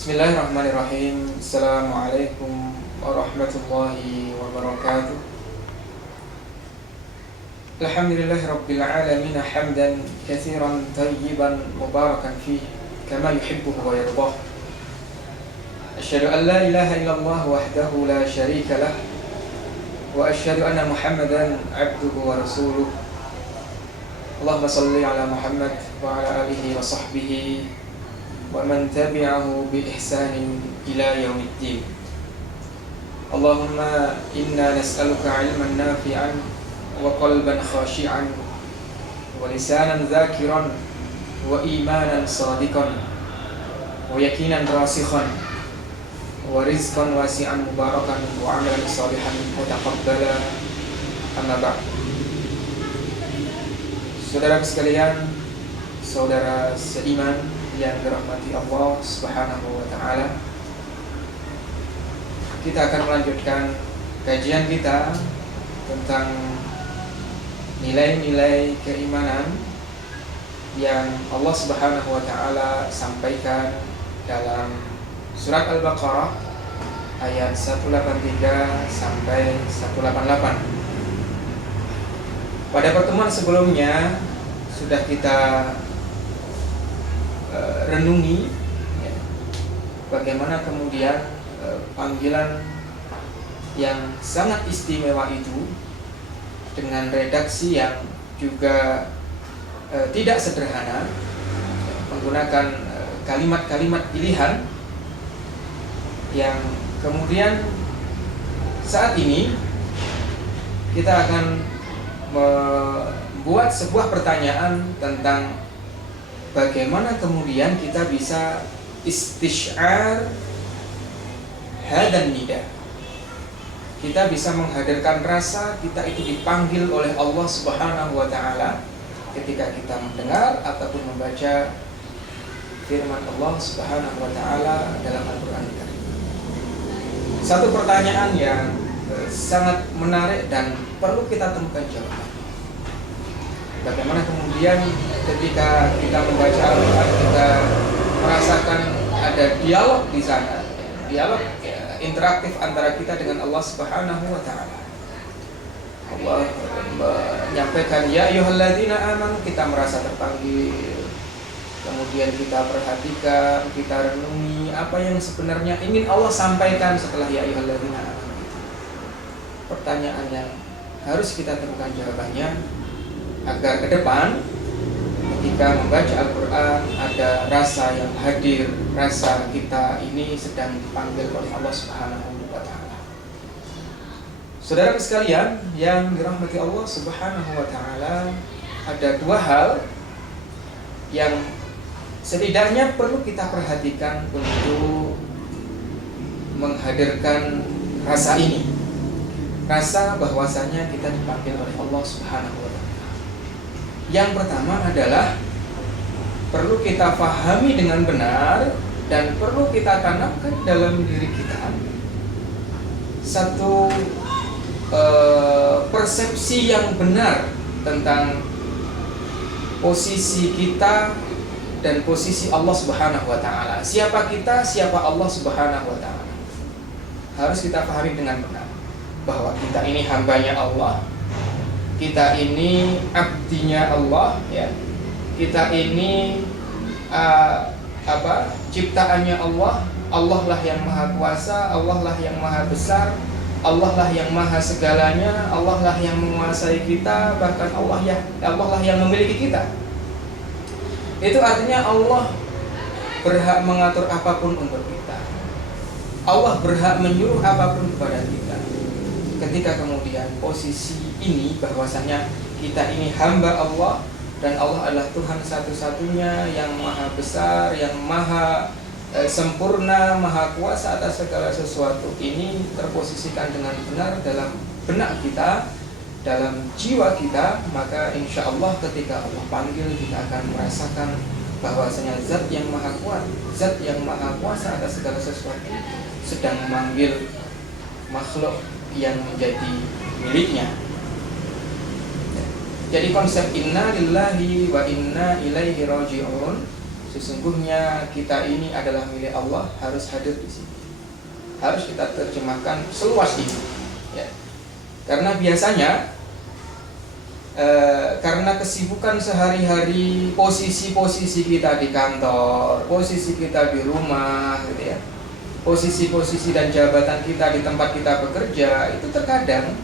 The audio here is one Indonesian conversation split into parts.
Bismillahirrahmanirrahim. Assalamualaikum warahmatullahi wabarakatuh. Alhamdulillahirabbil alamin hamdan katsiran tayyiban mubarakan fihi kama yuhibbu wa yardah. Asyhadu an la ilaha illallah wahdahu la syarika lah wa asyhadu anna Muhammadan abduhu wa rasuluh. Allahumma shalli ala Muhammad wa ala alihi wa sahbihi wa man tabi'ahu bi ihsanin ila yaumiddin. Allahumma inna nas'aluka 'ilman nafi'an wa qalban khashi'an wa lisanan dzakiran wa imanan shadiqan wa yaqinan rasikhan wa rizqan wasi'an mubarakan wa 'amalan shalihan mutaqabbala. Amma ba'd. Saudara sekalian, saudara seiman yang dirahmati Allah Subhanahu wa taala, kita akan melanjutkan kajian kita tentang nilai-nilai keimanan yang Allah Subhanahu wa taala sampaikan dalam surat Al-Baqarah ayat 183 sampai 188. Pada pertemuan sebelumnya sudah kita renungi bagaimana kemudian panggilan yang sangat istimewa itu dengan redaksi yang juga tidak sederhana, menggunakan kalimat-kalimat pilihan yang kemudian saat ini kita akan membuat sebuah pertanyaan tentang bagaimana kemudian kita bisa istisy'ar hadan nida. Kita bisa menghadirkan rasa kita itu dipanggil oleh Allah Subhanahu wa taala ketika kita mendengar ataupun membaca firman Allah Subhanahu wa taala dalam Al-Qur'an Karim. Satu pertanyaan yang sangat menarik dan perlu kita temukan jawaban. Bagaimana kemudian ketika kita membaca Al-Quran, kita merasakan ada dialog di sana, dialog interaktif antara kita dengan Allah Subhanahu wa taala. Allah menyampaikan ya ayyuhalladzina amanu, kita merasa terpanggil. Kemudian kita perhatikan, kita renungi apa yang sebenarnya ingin Allah sampaikan setelah ya ayyuhalladzina amanu. Pertanyaan yang harus kita temukan jawabannya agar ke depan ketika membaca Al-Quran ada rasa yang hadir, rasa kita ini sedang dipanggil oleh Allah Subhanahu wa taala. Saudara sekalian yang dirahmati Allah Subhanahu wa taala, ada dua hal yang setidaknya perlu kita perhatikan untuk menghadirkan rasa ini. Rasa bahwasanya kita dipanggil oleh Allah Subhanahu wa taala. Yang pertama adalah perlu kita pahami dengan benar dan perlu kita tanamkan dalam diri kita satu persepsi yang benar tentang posisi kita dan posisi Allah Subhanahu wa taala. Siapa kita, siapa Allah Subhanahu wa taala. Harus kita pahami dengan benar bahwa kita ini hambanya Allah. Kita ini abdinya Allah, ya. Kita ini ciptaannya Allah. Allah lah yang maha kuasa, Allah lah yang maha besar, Allah lah yang maha segalanya, Allah lah yang menguasai kita, bahkan Allah lah yang memiliki kita. Itu artinya Allah berhak mengatur apapun untuk kita. Allah berhak menyuruh apapun kepada kita. Ketika kemudian posisi ini bahwasanya kita ini hamba Allah dan Allah adalah Tuhan satu-satunya yang maha besar, yang maha sempurna, maha kuasa atas segala sesuatu, ini terposisikan dengan benar dalam benak kita, dalam jiwa kita, maka insya Allah ketika Allah panggil kita akan merasakan bahwasanya zat yang maha kuat, zat yang maha kuasa atas segala sesuatu sedang memanggil makhluk yang menjadi miliknya. Jadi konsep inna lillahi wa inna ilaihi raji'un sesungguhnya kita ini adalah milik Allah, harus hadir di sini. Harus kita terjemahkan seluas ini, ya. Karena biasanya karena kesibukan sehari-hari, posisi-posisi kita di kantor, posisi kita di rumah, gitu ya, posisi-posisi dan jabatan kita di tempat kita bekerja, itu terkadang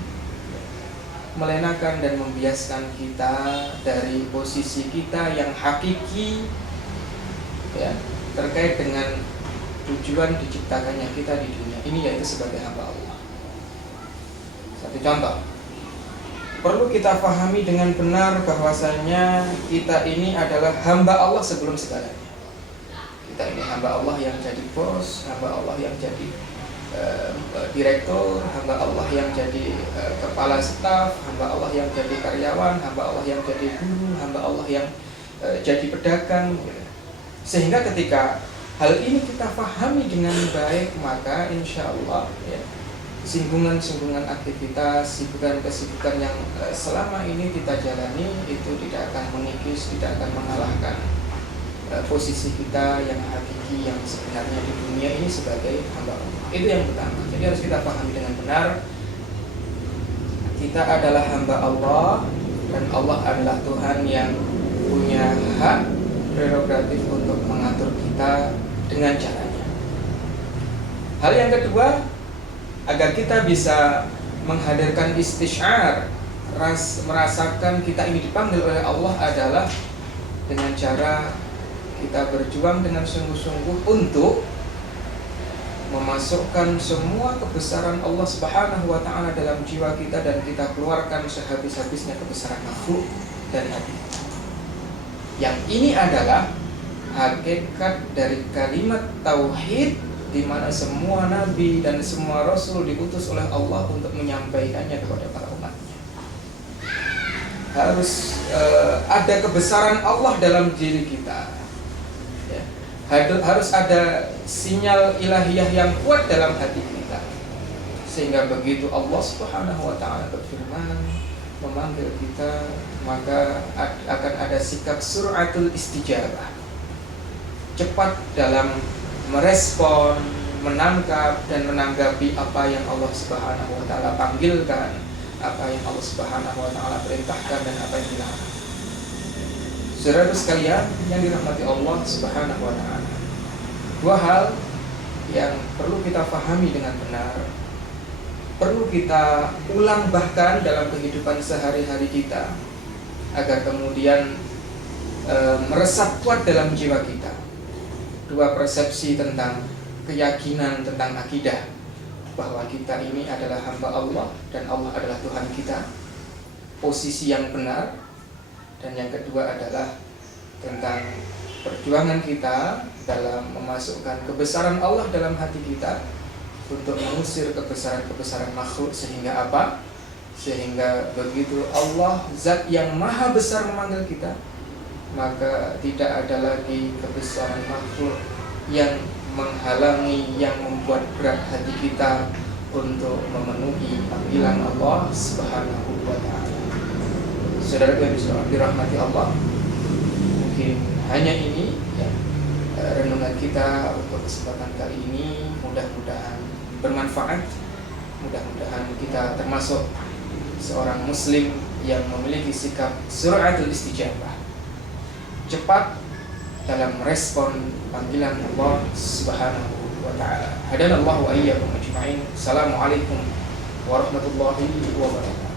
melenakan dan membiaskan kita dari posisi kita yang hakiki, ya, terkait dengan tujuan diciptakannya kita di dunia ini, yaitu sebagai hamba Allah. Satu contoh, perlu kita pahami dengan benar bahwasanya kita ini adalah hamba Allah sebelum segalanya. Kita ini hamba Allah yang jadi bos, hamba Allah yang jadi direktur, hamba Allah yang jadi kepala staf, hamba Allah yang jadi karyawan, hamba Allah yang jadi guru, hamba Allah yang jadi pedagang, gitu. Sehingga ketika hal ini kita pahami dengan baik, maka insya Allah, ya, singgungan-singgungan aktivitas, kesibukan yang selama ini kita jalani itu tidak akan mengikis, tidak akan mengalahkan posisi kita yang hakiki, yang sebenarnya di dunia ini sebagai hamba Allah. Itu yang pertama. Jadi harus kita pahami dengan benar, kita adalah hamba Allah dan Allah adalah Tuhan yang punya hak prerogatif untuk mengatur kita dengan caranya. Hal yang kedua, agar kita bisa menghadirkan istisyar, merasakan kita ini dipanggil oleh Allah, adalah dengan cara kita berjuang dengan sungguh-sungguh untuk memasukkan semua kebesaran Allah Subhanahu wa ta'ala dalam jiwa kita, dan kita keluarkan sehabis-habisnya kebesaran makhluk dari hati kita. Yang ini adalah hakikat dari kalimat tauhid, di mana semua nabi dan semua rasul diutus oleh Allah untuk menyampaikannya kepada para umatnya. Harus ada kebesaran Allah dalam diri kita, ya. Harus ada sinyal ilahiyah yang kuat dalam hati kita, sehingga begitu Allah Subhanahu wa ta'ala berfirman, memanggil kita, maka akan ada sikap suratul istijabah, cepat dalam merespon, menangkap dan menanggapi apa yang Allah Subhanahu wa ta'ala panggilkan, apa yang Allah Subhanahu wa ta'ala perintahkan, dan apa yang dilarang. Saudara sekalian yang dirahmati Allah Subhanahu wa ta'ala, dua hal yang perlu kita pahami dengan benar, perlu kita ulang bahkan dalam kehidupan sehari-hari kita, agar kemudian meresap kuat dalam jiwa kita. Dua persepsi tentang keyakinan tentang akidah, bahwa kita ini adalah hamba Allah dan Allah adalah Tuhan kita, posisi yang benar. Dan yang kedua adalah tentang perjuangan kita dalam memasukkan kebesaran Allah dalam hati kita, untuk mengusir kebesaran-kebesaran makhluk. Sehingga apa? Sehingga begitu Allah, zat yang maha besar, memanggil kita, maka tidak ada lagi kebesaran makhluk yang menghalangi, yang membuat berat hati kita untuk memenuhi panggilan Allah Subhanahu wa ta'ala. Saudara yang dirahmati Allah, mungkin hanya ini, ya, renungan kita untuk kesempatan kali ini. Mudah-mudahan bermanfaat. Mudah-mudahan kita termasuk seorang muslim yang memiliki sikap suratul istijabah, cepat dalam merespon panggilan Allah Subhanahu wa ta'ala. Hadanallahu wa iyyakum ajma'in. Assalamualaikum warahmatullahi wabarakatuh.